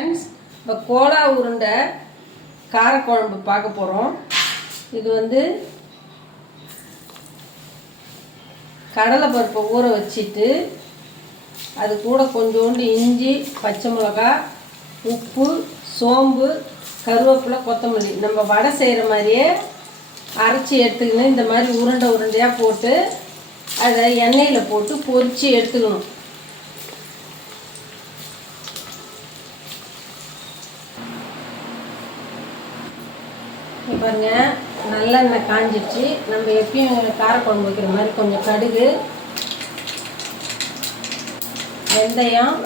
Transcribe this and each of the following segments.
Friends, இப்போ Cola உருண்டை காரக்குழம்பு பார்க்க போகிறோம். இது வந்து கடலைப்பருப்பை ஊற வச்சுட்டு அது கூட கொஞ்சோண்டு இஞ்சி, பச்சை மிளகாய், உப்பு, சோம்பு, கருவேப்பிலை, கொத்தமல்லி நம்ம வடை செய்கிற மாதிரியே அரைச்சி எடுத்துக்கணும். இந்த மாதிரி உருண்டை உருண்டையாக போட்டு அதை எண்ணெயில் போட்டு பொரித்து எடுத்துக்கணும். பாருங்க, நல்லெண்ணெய் காஞ்சிடுச்சு. நம்ம எப்பயும் காரக்குழம்பு வைக்கிற மாதிரி கொஞ்சம் கடுகு, வெந்தயம்,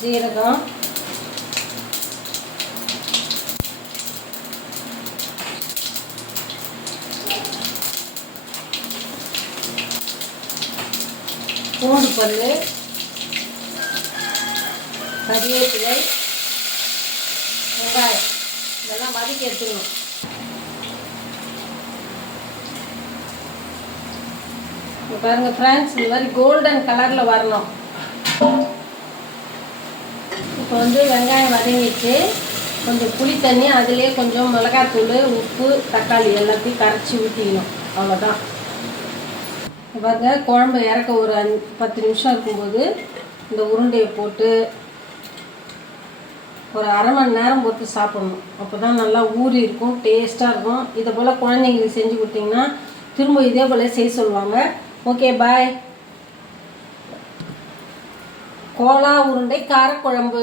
ஜீரகம், பூண்டு பல், கறிவேப்பிலை, வெங்காயம் இதெல்லாம் வதக்கி எடுத்துக்கணும். பாருங்க ஃப்ரெண்ட்ஸ், இந்த மாதிரி கோல்டன் கலரில் வரணும். இப்போ வந்து வெங்காயம் வதங்கிட்டு கொஞ்சம் புளி தண்ணி, அதுலேயே கொஞ்சம் மிளகாத்தூள், உப்பு, தக்காளி எல்லாத்தையும் கரைச்சி ஊற்றிக்கணும். அவ்வளோதான். பாருங்க, குழம்பு இறக்க ஒரு 10 நிமிஷம் இருக்கும்போது இந்த உருண்டையை போட்டு ஒரு அரை மணி நேரம் போட்டு சாப்பிடணும். அப்போ தான் நல்லா ஊறி இருக்கும், டேஸ்ட்டாக இருக்கும். இதை போல் குழந்தைங்களுக்கு செஞ்சு கொடுத்தீங்கன்னா திரும்ப இதே போல் செய்ய சொல்லுவாங்க. ஓகே, பாய். கோலா உருண்டை காரக்குழம்பு.